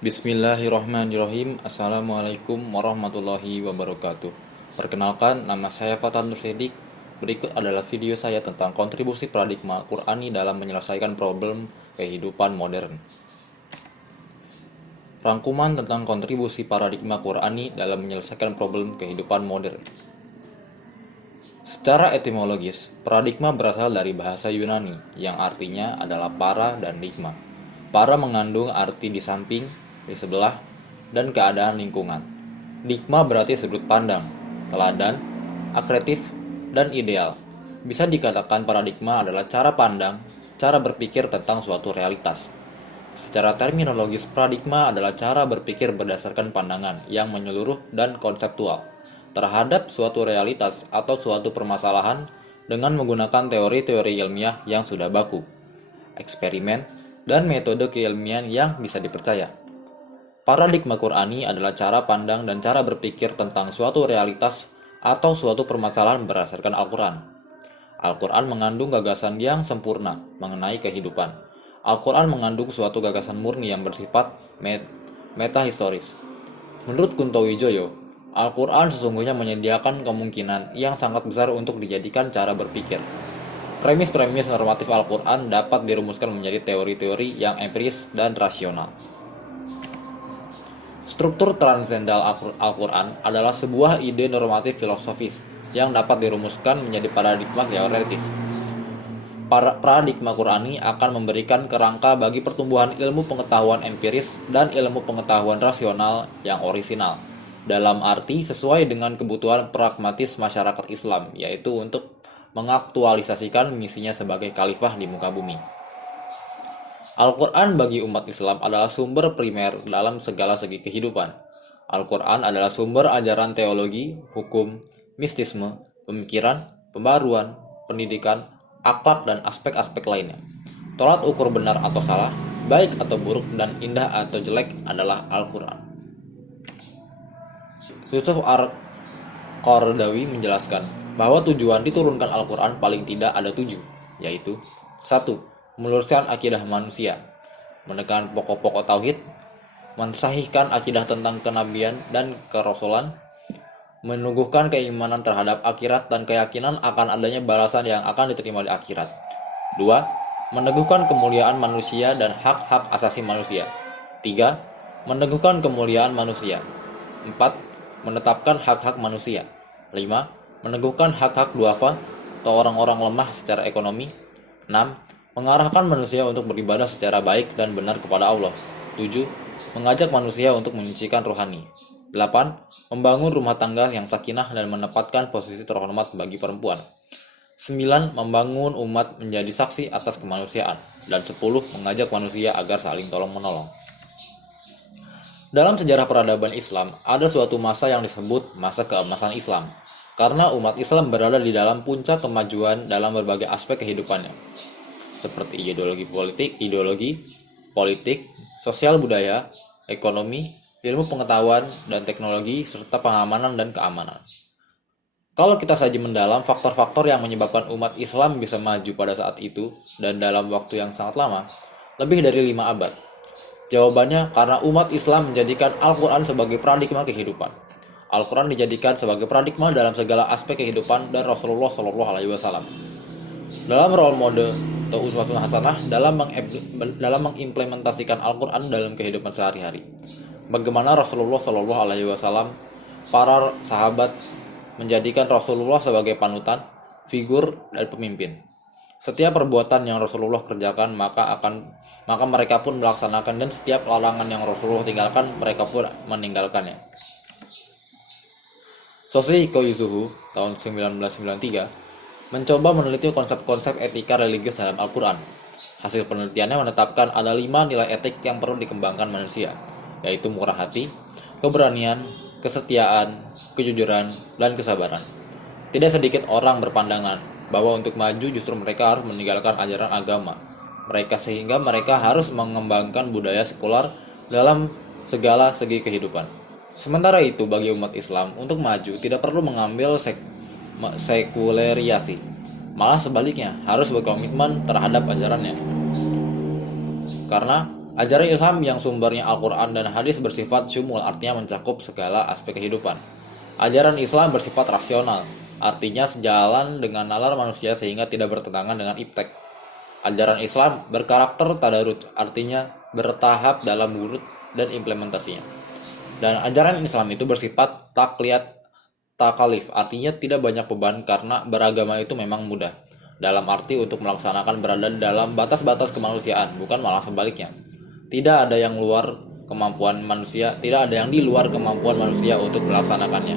Bismillahirrahmanirrahim. Assalamualaikum warahmatullahi wabarakatuh. Perkenalkan, nama saya Fathal Nur Sedik. Berikut adalah video saya tentang kontribusi paradigma Qur'ani dalam menyelesaikan problem kehidupan modern. Rangkuman tentang kontribusi paradigma Qur'ani dalam menyelesaikan problem kehidupan modern. Secara etimologis, paradigma berasal dari bahasa Yunani yang artinya adalah para dan digma. Para mengandung arti di samping, di sebelah, dan keadaan lingkungan. Digma berarti sudut pandang, teladan, akretif, dan ideal. Bisa dikatakan paradigma adalah cara pandang, cara berpikir tentang suatu realitas. Secara terminologis, paradigma adalah cara berpikir berdasarkan pandangan yang menyeluruh dan konseptual terhadap suatu realitas atau suatu permasalahan dengan menggunakan teori-teori ilmiah yang sudah baku, eksperimen, dan metode keilmian yang bisa dipercaya. Paradigma Qur'ani adalah cara pandang dan cara berpikir tentang suatu realitas atau suatu permasalahan berdasarkan Al-Quran. Al-Quran mengandung gagasan yang sempurna mengenai kehidupan. Al-Quran mengandung suatu gagasan murni yang bersifat metahistoris. Menurut Kunto Wijoyo, Al-Quran sesungguhnya menyediakan kemungkinan yang sangat besar untuk dijadikan cara berpikir. Premis-premis normatif Al-Quran dapat dirumuskan menjadi teori-teori yang empiris dan rasional. Struktur transendental Al-Quran adalah sebuah ide normatif filosofis yang dapat dirumuskan menjadi paradigma teoretis. Paradigma Qur'ani akan memberikan kerangka bagi pertumbuhan ilmu pengetahuan empiris dan ilmu pengetahuan rasional yang orisinal, dalam arti sesuai dengan kebutuhan pragmatis masyarakat Islam, yaitu untuk mengaktualisasikan misinya sebagai khalifah di muka bumi. Al-Quran bagi umat Islam adalah sumber primer dalam segala segi kehidupan. Al-Quran adalah sumber ajaran teologi, hukum, mistisme, pemikiran, pembaruan, pendidikan, akhlak, dan aspek-aspek lainnya. Tolak ukur benar atau salah, baik atau buruk, dan indah atau jelek adalah Al-Quran. Yusuf Al-Qaradawi menjelaskan bahwa tujuan diturunkan Al-Quran paling tidak ada 7, yaitu 1. Meluruskan akidah manusia, menekan pokok-pokok tauhid, mensahihkan akidah tentang kenabian dan kerasulan, meneguhkan keimanan terhadap akhirat dan keyakinan akan adanya balasan yang akan diterima di akhirat. 2. Meneguhkan kemuliaan manusia dan hak-hak asasi manusia. 3. Meneguhkan kemuliaan manusia. 4. Menetapkan hak-hak manusia. 5. Meneguhkan hak-hak duafa atau orang-orang lemah secara ekonomi. 6. Mengarahkan manusia untuk beribadah secara baik dan benar kepada Allah. 7. Mengajak manusia untuk menyucikan rohani. 8. Membangun rumah tangga yang sakinah dan menempatkan posisi terhormat bagi perempuan. 9. Membangun umat menjadi saksi atas kemanusiaan. Dan 10. Mengajak manusia agar saling tolong-menolong. Dalam sejarah peradaban Islam, ada suatu masa yang disebut masa keemasan Islam, karena umat Islam berada di dalam puncak kemajuan dalam berbagai aspek kehidupannya, seperti ideologi politik, sosial budaya, ekonomi, ilmu pengetahuan dan teknologi, serta pengamanan dan keamanan. Kalau kita saja mendalam faktor-faktor yang menyebabkan umat Islam bisa maju pada saat itu dan dalam waktu yang sangat lama, lebih dari 5 abad. Jawabannya karena umat Islam menjadikan Al-Quran sebagai paradigma kehidupan. Al-Quran dijadikan sebagai paradigma dalam segala aspek kehidupan dan Rasulullah SAW. Dalam role model atau uswatun hasanah dalam mengimplementasikan Al-Quran dalam kehidupan sehari-hari. Bagaimana Rasulullah SAW, para sahabat menjadikan Rasulullah sebagai panutan, figur, dan pemimpin. Setiap perbuatan yang Rasulullah kerjakan maka mereka pun melaksanakan, dan setiap larangan yang Rasulullah tinggalkan mereka pun meninggalkannya. Soshihiko Yusufu tahun 1993 mencoba meneliti konsep-konsep etika religius dalam Al-Quran. Hasil penelitiannya menetapkan ada 5 nilai etik yang perlu dikembangkan manusia, yaitu murah hati, keberanian, kesetiaan, kejujuran, dan kesabaran. Tidak sedikit orang berpandangan bahwa untuk maju justru mereka harus meninggalkan ajaran agama sehingga mereka harus mengembangkan budaya sekular dalam segala segi kehidupan. Sementara itu bagi umat Islam untuk maju tidak perlu mengambil sekulerisasi, malah sebaliknya harus berkomitmen terhadap ajarannya. Karena Ajaran Islam yang sumbernya Al-Quran dan hadis bersifat syumul, artinya mencakup segala aspek kehidupan. Ajaran Islam bersifat rasional, artinya sejalan dengan nalar manusia sehingga tidak bertentangan dengan iptek. Ajaran Islam berkarakter tadarut, artinya bertahap dalam wurud dan implementasinya. Dan ajaran Islam itu bersifat takalif, artinya tidak banyak beban karena beragama itu memang mudah. Dalam arti untuk melaksanakan berada dalam batas-batas kemanusiaan, bukan malah sebaliknya. Tidak ada yang tidak ada yang di luar kemampuan manusia untuk melaksanakannya.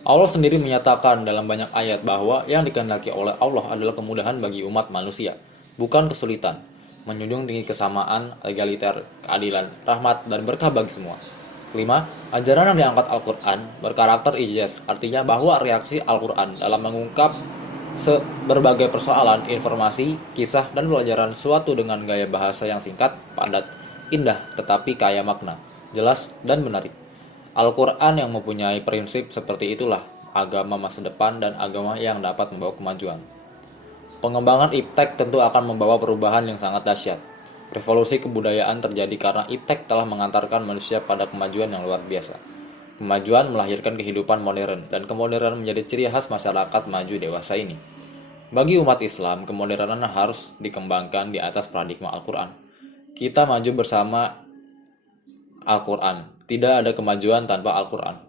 Allah sendiri menyatakan dalam banyak ayat bahwa yang dikehendaki oleh Allah adalah kemudahan bagi umat manusia, bukan kesulitan. Menjunjung tinggi kesamaan, egaliter, keadilan, rahmat, dan berkah bagi semua. Kelima, ajaran yang diangkat Al-Quran berkarakter ijaz, artinya bahwa reaksi Al-Quran dalam mengungkap berbagai persoalan, informasi, kisah, dan pelajaran suatu dengan gaya bahasa yang singkat, padat, indah, tetapi kaya makna, jelas, dan menarik. Al-Quran yang mempunyai prinsip seperti itulah agama masa depan dan agama yang dapat membawa kemajuan. Pengembangan iptek tentu akan membawa perubahan yang sangat dahsyat. Revolusi kebudayaan terjadi karena iptek telah mengantarkan manusia pada kemajuan yang luar biasa. Kemajuan melahirkan kehidupan modern, dan kemodernan menjadi ciri khas masyarakat maju dewasa ini. Bagi umat Islam, kemodernan harus dikembangkan di atas paradigma Al-Quran. Kita maju bersama Al-Quran. Tidak ada kemajuan tanpa Al-Quran.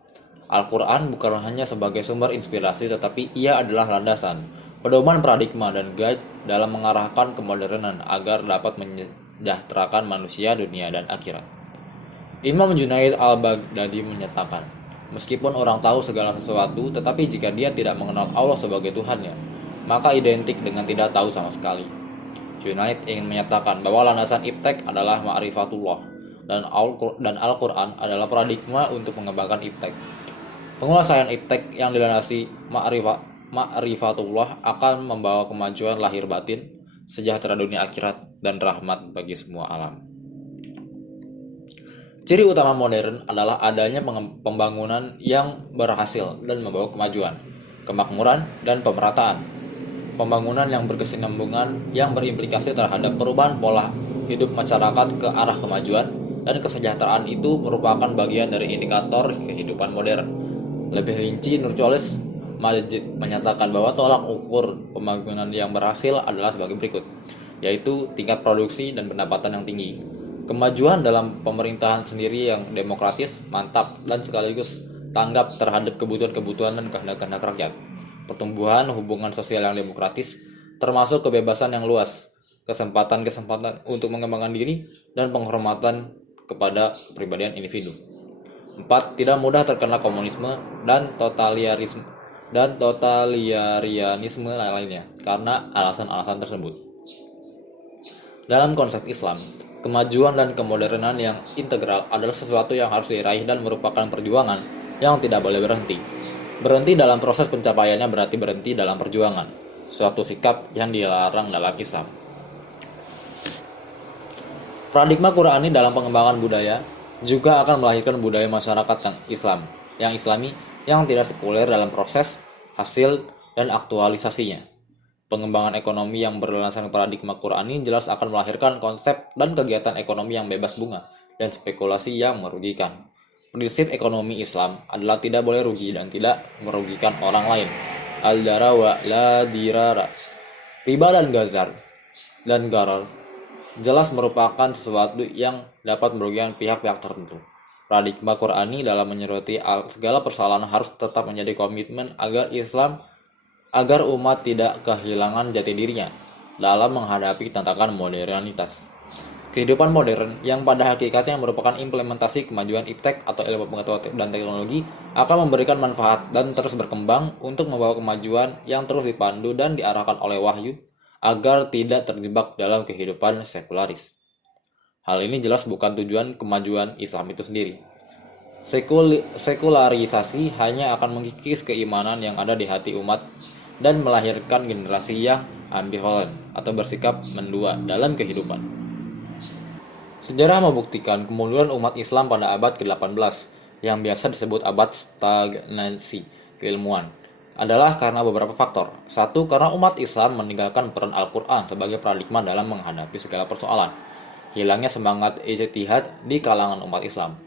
Al-Quran bukan hanya sebagai sumber inspirasi, tetapi ia adalah landasan, pedoman paradigma, dan guide dalam mengarahkan kemodernan agar dapat menyejahterakan manusia, dunia, dan akhirat. Imam Junaid al-Baghdadi menyatakan, meskipun orang tahu segala sesuatu, tetapi jika dia tidak mengenal Allah sebagai Tuhannya, maka identik dengan tidak tahu sama sekali. Junaid ingin menyatakan bahwa landasan iptek adalah ma'rifatullah, dan Al-Quran adalah paradigma untuk mengembangkan iptek. Penguasaan iptek yang dilandasi ma'rifatullah akan membawa kemajuan lahir batin, sejahtera dunia akhirat, dan rahmat bagi semua alam. Ciri utama modern adalah adanya pembangunan yang berhasil dan membawa kemajuan, kemakmuran, dan pemerataan. Pembangunan yang berkesinambungan yang berimplikasi terhadap perubahan pola hidup masyarakat ke arah kemajuan dan kesejahteraan itu merupakan bagian dari indikator kehidupan modern. Lebih rinci, Nurcholish Majid menyatakan bahwa tolak ukur pembangunan yang berhasil adalah sebagai berikut, yaitu tingkat produksi dan pendapatan yang tinggi, kemajuan dalam pemerintahan sendiri yang demokratis, mantap, dan sekaligus tanggap terhadap kebutuhan-kebutuhan dan kehendak-kehendak rakyat. Pertumbuhan hubungan sosial yang demokratis, termasuk kebebasan yang luas, kesempatan-kesempatan untuk mengembangkan diri, dan penghormatan kepada kepribadian individu. 4. Tidak mudah terkena komunisme dan totalitarianisme lainnya karena alasan-alasan tersebut. Dalam konsep Islam, kemajuan dan kemodernan yang integral adalah sesuatu yang harus diraih dan merupakan perjuangan yang tidak boleh berhenti. Berhenti dalam proses pencapaiannya berarti berhenti dalam perjuangan, suatu sikap yang dilarang dalam Islam. Paradigma Qur'ani dalam pengembangan budaya juga akan melahirkan budaya masyarakat yang islami yang tidak sekuler dalam proses, hasil, dan aktualisasinya. Pengembangan ekonomi yang berlandaskan paradigma Qur'ani jelas akan melahirkan konsep dan kegiatan ekonomi yang bebas bunga dan spekulasi yang merugikan. Prinsip ekonomi Islam adalah tidak boleh rugi dan tidak merugikan orang lain. Al-dara wa la dirara. Riba dan garar jelas merupakan sesuatu yang dapat merugikan pihak-pihak tertentu. Paradigma Qur'ani dalam menyoroti segala persoalan harus tetap menjadi komitmen agar umat tidak kehilangan jati dirinya dalam menghadapi tantangan modernitas. Kehidupan modern yang pada hakikatnya merupakan implementasi kemajuan iptek atau ilmu pengetahuan dan teknologi akan memberikan manfaat dan terus berkembang untuk membawa kemajuan yang terus dipandu dan diarahkan oleh wahyu agar tidak terjebak dalam kehidupan sekularis. Hal ini jelas bukan tujuan kemajuan Islam itu sendiri. Sekularisasi hanya akan mengikis keimanan yang ada di hati umat dan melahirkan generasi yang ambivalent atau bersikap mendua dalam kehidupan. Sejarah membuktikan kemunduran umat Islam pada abad ke-18 yang biasa disebut abad stagnasi keilmuan adalah karena beberapa faktor. 1. Karena umat Islam meninggalkan peran Al-Quran sebagai paradigma dalam menghadapi segala persoalan. hilangnya semangat ijtihad di kalangan umat Islam.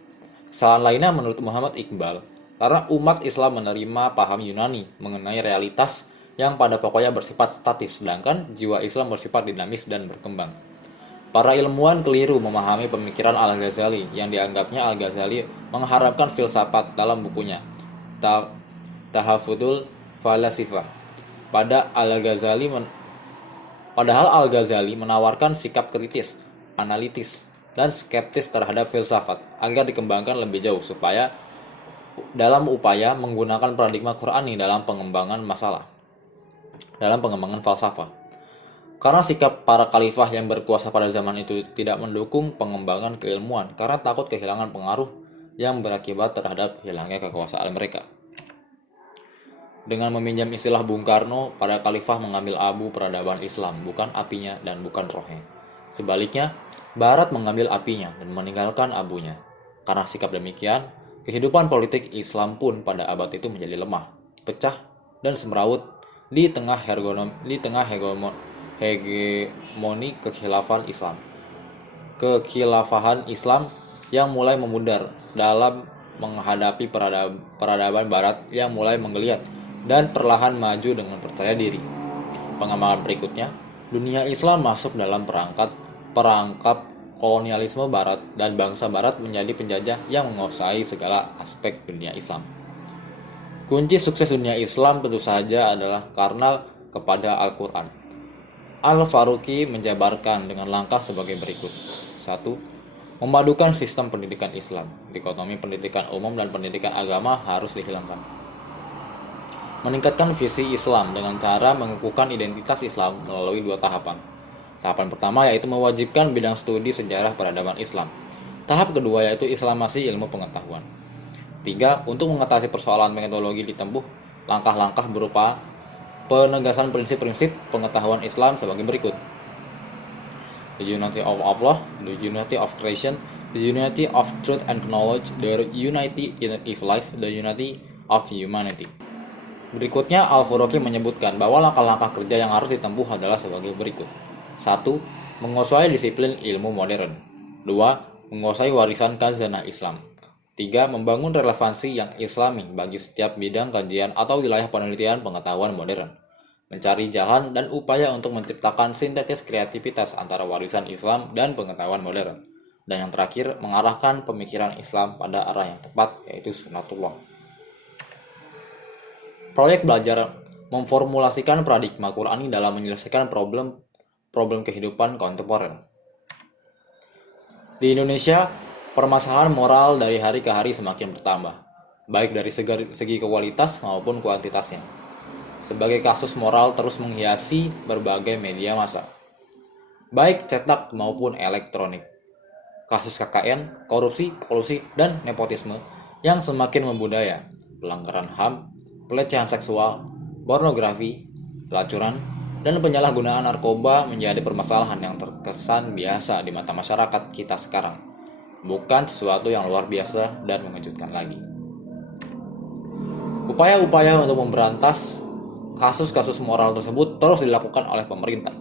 Kesalahan lainnya menurut Muhammad Iqbal, karena umat Islam menerima paham Yunani mengenai realitas yang pada pokoknya bersifat statis, sedangkan jiwa Islam bersifat dinamis dan berkembang. Para ilmuwan keliru memahami pemikiran Al-Ghazali yang dianggapnya Al-Ghazali mengharapkan filsafat dalam bukunya Tahafudul Falasifah. Padahal Al-Ghazali menawarkan sikap kritis, analitis, dan skeptis terhadap filsafat agar dikembangkan lebih jauh supaya dalam upaya menggunakan paradigma Qur'ani dalam pengembangan falsafah. Karena sikap para khalifah yang berkuasa pada zaman itu tidak mendukung pengembangan keilmuan karena takut kehilangan pengaruh yang berakibat terhadap hilangnya kekuasaan mereka. Dengan meminjam istilah Bung Karno, para khalifah mengambil abu peradaban Islam, bukan apinya dan bukan rohnya. Sebaliknya, Barat mengambil apinya dan meninggalkan abunya. Karena sikap demikian, kehidupan politik Islam pun pada abad itu menjadi lemah, pecah, dan semrawut di tengah hegemoni kekhilafahan Islam yang mulai memudar dalam menghadapi peradaban Barat yang mulai menggeliat dan perlahan maju dengan percaya diri. Pengembangan berikutnya, dunia Islam masuk dalam perangkap kolonialisme Barat dan bangsa Barat menjadi penjajah yang menguasai segala aspek dunia Islam. Kunci sukses dunia Islam tentu saja adalah karena kepada Al-Quran. Al-Faruqi menjabarkan dengan langkah sebagai berikut. 1. Memadukan sistem pendidikan Islam. Dikotomi pendidikan umum dan pendidikan agama harus dihilangkan. Meningkatkan visi Islam dengan cara mengukuhkan identitas Islam melalui 2 tahapan. Tahapan pertama yaitu mewajibkan bidang studi sejarah peradaban Islam. Tahap kedua yaitu Islamasi ilmu pengetahuan. 3. Untuk mengatasi persoalan metodologi ditempuh langkah-langkah berupa penegasan prinsip-prinsip pengetahuan Islam sebagai berikut. The unity of Allah, the unity of creation, the unity of truth and knowledge, the unity of life, the unity of humanity. Berikutnya, Al-Faruqi menyebutkan bahwa langkah-langkah kerja yang harus ditempuh adalah sebagai berikut. 1. Menguasai disiplin ilmu modern. 2. Menguasai warisan khazanah Islam. 3. Membangun relevansi yang islami bagi setiap bidang kajian atau wilayah penelitian pengetahuan modern. Mencari jalan dan upaya untuk menciptakan sintetis kreativitas antara warisan Islam dan pengetahuan modern. Dan yang terakhir, mengarahkan pemikiran Islam pada arah yang tepat, yaitu sunnatullah. Proyek belajar memformulasikan paradigma Qur'ani dalam menyelesaikan problem kehidupan kontemporer. Di Indonesia, permasalahan moral dari hari ke hari semakin bertambah, baik dari segi kualitas maupun kuantitasnya. Sebagai kasus moral terus menghiasi berbagai media massa, baik cetak maupun elektronik. Kasus KKN, korupsi, kolusi, dan nepotisme yang semakin membudaya, pelanggaran HAM, pelecehan seksual, pornografi, pelacuran, dan penyalahgunaan narkoba menjadi permasalahan yang terkesan biasa di mata masyarakat kita sekarang. Bukan sesuatu yang luar biasa dan mengejutkan lagi. Upaya-upaya untuk memberantas kasus-kasus moral tersebut terus dilakukan oleh pemerintah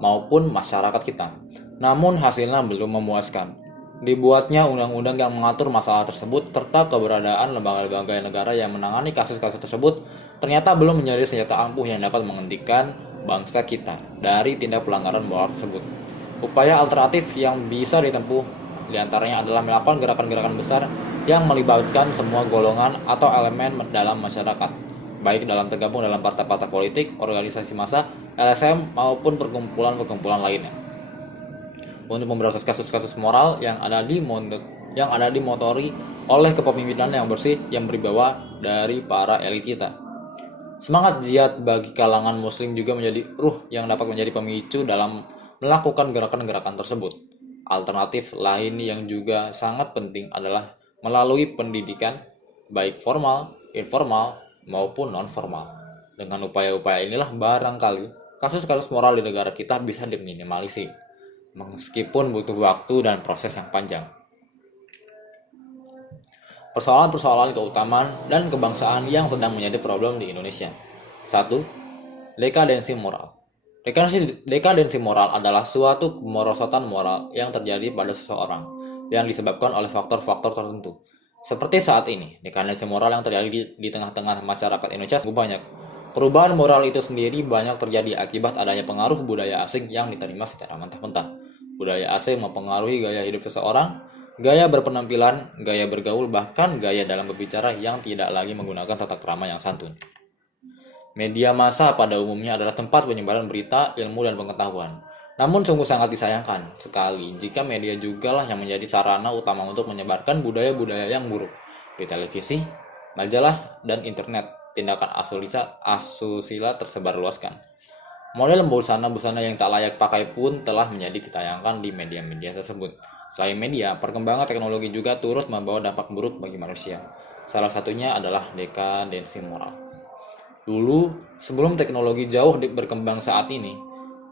maupun masyarakat kita. Namun hasilnya belum memuaskan. Dibuatnya undang-undang yang mengatur masalah tersebut serta keberadaan lembaga-lembaga negara yang menangani kasus-kasus tersebut ternyata belum menjadi senjata ampuh yang dapat menghentikan bangsa kita dari tindak pelanggaran moral tersebut. Upaya alternatif yang bisa ditempuh di antaranya adalah melakukan gerakan-gerakan besar yang melibatkan semua golongan atau elemen dalam masyarakat, baik tergabung dalam partai-partai politik, organisasi massa, LSM, maupun perkumpulan-perkumpulan lainnya. Untuk memberantas kasus-kasus moral yang ada dimotori oleh kepemimpinan yang bersih yang berwibawa dari para elit kita. Semangat jihad bagi kalangan muslim juga menjadi ruh yang dapat menjadi pemicu dalam melakukan gerakan-gerakan tersebut. Alternatif lain yang juga sangat penting adalah melalui pendidikan, baik formal, informal, maupun non-formal. Dengan upaya-upaya inilah barangkali kasus-kasus moral di negara kita bisa diminimalisir, meskipun butuh waktu dan proses yang panjang. Persoalan-persoalan keutamaan dan kebangsaan yang sedang menjadi problem di Indonesia. 1. Dekadensi moral. Dekadensi moral adalah suatu kemerosotan moral yang terjadi pada seseorang yang disebabkan oleh faktor-faktor tertentu. Seperti saat ini, dekadensi moral yang terjadi di tengah-tengah masyarakat Indonesia cukup banyak. Perubahan moral itu sendiri banyak terjadi akibat adanya pengaruh budaya asing yang diterima secara mentah-mentah. Budaya asing mempengaruhi gaya hidup seseorang, gaya berpenampilan, gaya bergaul, bahkan gaya dalam berbicara yang tidak lagi menggunakan tata krama yang santun. Media massa pada umumnya adalah tempat penyebaran berita, ilmu, dan pengetahuan. Namun sungguh sangat disayangkan sekali jika media jugalah yang menjadi sarana utama untuk menyebarkan budaya-budaya yang buruk. Di televisi, majalah, dan internet, tindakan asusila tersebar luaskan. Model busana-busana yang tak layak pakai pun telah menjadi ditayangkan di media-media tersebut. Selain media, perkembangan teknologi juga turut membawa dampak buruk bagi manusia. Salah satunya adalah dekadensi moral. Dulu, sebelum teknologi jauh berkembang saat ini,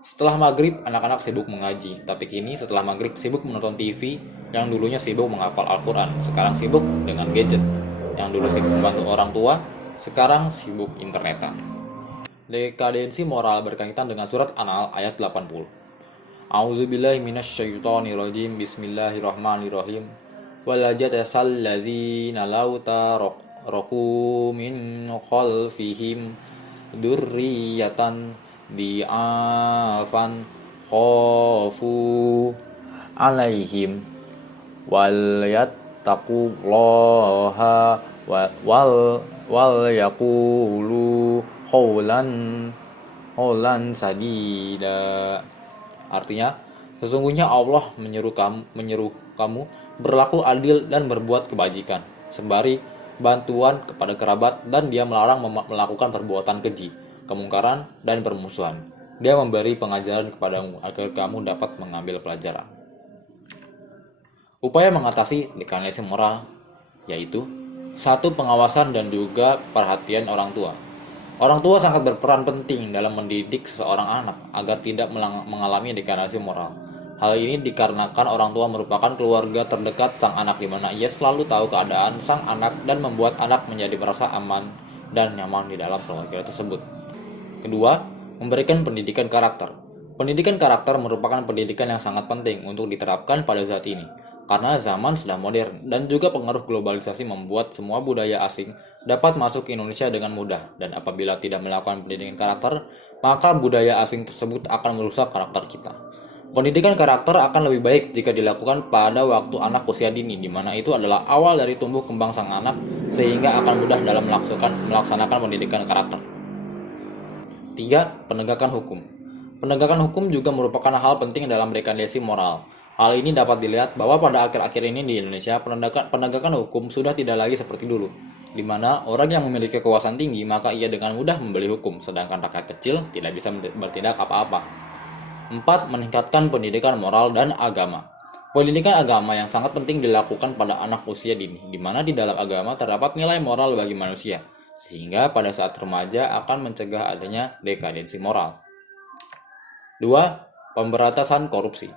setelah maghrib anak-anak sibuk mengaji, tapi kini setelah maghrib sibuk menonton TV, yang dulunya sibuk menghafal Al-Quran, sekarang sibuk dengan gadget. Yang dulu sibuk membantu orang tua, sekarang sibuk internetan. Dekadensi moral berkaitan dengan surat An-Nahl ayat 80. A'udzubillahi minasyaitonirrajim. Bismillahirrahmanirrahim. Walajat ladzina law taraku min khalfihim dzurriyyatan di'afan khafu alaihim wal yattaqullaha wal yaqulu qawlan sadida. Artinya, sesungguhnya Allah menyuruh kamu berlaku adil dan berbuat kebajikan, sembari bantuan kepada kerabat, dan dia melarang melakukan perbuatan keji, kemungkaran, dan permusuhan. Dia memberi pengajaran kepadamu agar kamu dapat mengambil pelajaran. Upaya mengatasi dekadensi moral yaitu 1. Pengawasan dan juga perhatian orang tua. Orang tua sangat berperan penting dalam mendidik seseorang anak agar tidak mengalami dekadensi moral. Hal ini dikarenakan orang tua merupakan keluarga terdekat sang anak, di mana ia selalu tahu keadaan sang anak dan membuat anak menjadi merasa aman dan nyaman di dalam keluarga tersebut. Kedua, memberikan pendidikan karakter. Pendidikan karakter merupakan pendidikan yang sangat penting untuk diterapkan pada saat ini, karena zaman sudah modern dan juga pengaruh globalisasi membuat semua budaya asing dapat masuk ke Indonesia dengan mudah, dan apabila tidak melakukan pendidikan karakter, maka budaya asing tersebut akan merusak karakter kita. Pendidikan karakter akan lebih baik jika dilakukan pada waktu anak usia dini, di mana itu adalah awal dari tumbuh kembang sang anak, sehingga akan mudah dalam melaksanakan pendidikan karakter. 3. Penegakan hukum. Penegakan hukum juga merupakan hal penting dalam dekadensi moral. Hal ini dapat dilihat bahwa pada akhir-akhir ini di Indonesia, penegakan hukum sudah tidak lagi seperti dulu, di mana orang yang memiliki kekuasaan tinggi maka ia dengan mudah membeli hukum, sedangkan rakyat kecil tidak bisa bertindak apa-apa. 4. Meningkatkan pendidikan moral dan agama. Pendidikan agama yang sangat penting dilakukan pada anak usia dini, di mana di dalam agama terdapat nilai moral bagi manusia, sehingga pada saat remaja akan mencegah adanya dekadensi moral. 2. Pemberantasan korupsi.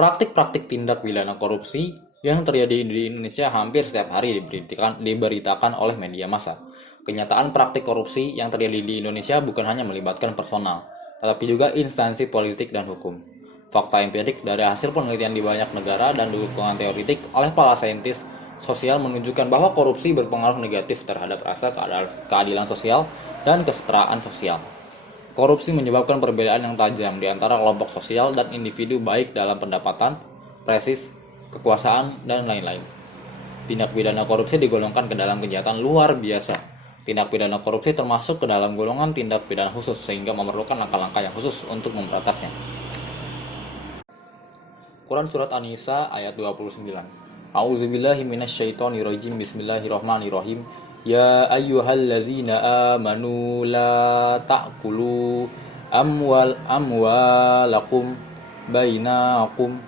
Praktik-praktik tindak pidana korupsi yang terjadi di Indonesia hampir setiap hari diberitakan oleh media massa. Kenyataan praktik korupsi yang terjadi di Indonesia bukan hanya melibatkan personal, tetapi juga instansi politik dan hukum. Fakta empirik dari hasil penelitian di banyak negara dan dukungan teoretik oleh para saintis sosial menunjukkan bahwa korupsi berpengaruh negatif terhadap rasa keadilan sosial dan kesetaraan sosial. Korupsi menyebabkan perbedaan yang tajam di antara kelompok sosial dan individu, baik dalam pendapatan, prestis, kekuasaan, dan lain-lain. Tindak pidana korupsi digolongkan ke dalam kejahatan luar biasa. Tindak pidana korupsi termasuk ke dalam golongan tindak pidana khusus, sehingga memerlukan langkah-langkah yang khusus untuk memberantasnya. Quran Surat An-Nisa ayat 29. A'udzubillahi minasyaitonirrajim. Bismillahirrahmanirrahim. Ya ayyuhallazina amanu la ta'kulu amwalakum bainakum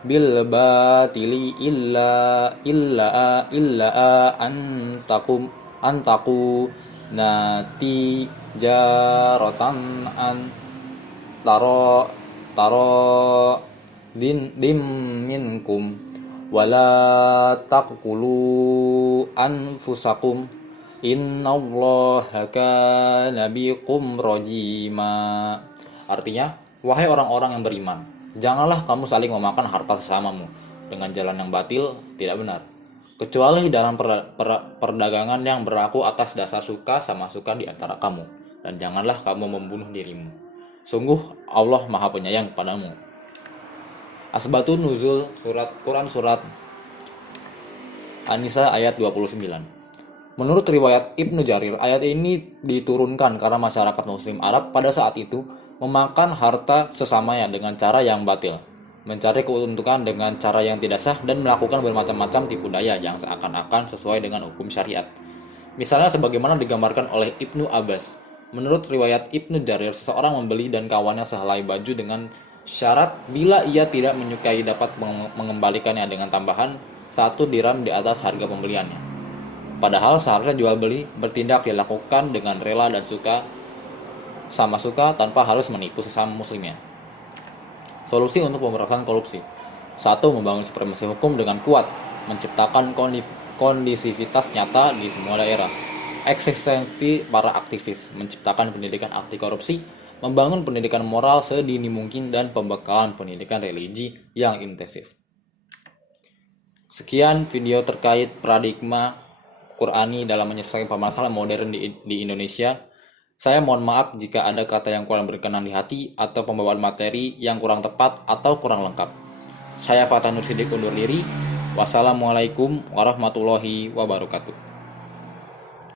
bil batili illa antaku nati jaratan an taro dim minkum wala taqulu anfusakum Innallaha kana bikum rajima. Artinya, wahai orang-orang yang beriman, janganlah kamu saling memakan harta sesamamu dengan jalan yang batil, tidak benar. Kecuali dalam perdagangan yang berlaku atas dasar suka sama suka di antara kamu. Dan janganlah kamu membunuh dirimu. Sungguh Allah Maha Penyayang padamu. Asbatun Nuzul Quran Surat An-Nisa ayat 29. Menurut riwayat Ibnu Jarir, ayat ini diturunkan karena masyarakat muslim Arab pada saat itu memakan harta sesamanya dengan cara yang batil, mencari keuntungan dengan cara yang tidak sah, dan melakukan bermacam-macam tipu daya yang seakan-akan sesuai dengan hukum syariat. Misalnya sebagaimana digambarkan oleh Ibnu Abbas. Menurut riwayat Ibnu Jarir, seseorang membeli dan kawannya sehelai baju dengan syarat bila ia tidak menyukai dapat mengembalikannya dengan tambahan 1 dirham di atas harga pembeliannya. Padahal seharusnya jual beli bertindak dilakukan dengan rela dan sama suka tanpa harus menipu sesama muslimnya. Solusi untuk pemberantasan korupsi. 1. Membangun supremasi hukum dengan kuat, menciptakan kondisivitas nyata di semua daerah. Eksistensi para aktivis, menciptakan pendidikan anti korupsi, membangun pendidikan moral sedini mungkin, dan pembekalan pendidikan religi yang intensif. Sekian video terkait paradigma Qur'ani dalam menyelesaikan permasalahan modern di Indonesia. Saya mohon maaf jika ada kata yang kurang berkenan di hati atau pembawaan materi yang kurang tepat atau kurang lengkap. Saya Fatah Nur Sidik undur diri. Wassalamualaikum warahmatullahi wabarakatuh.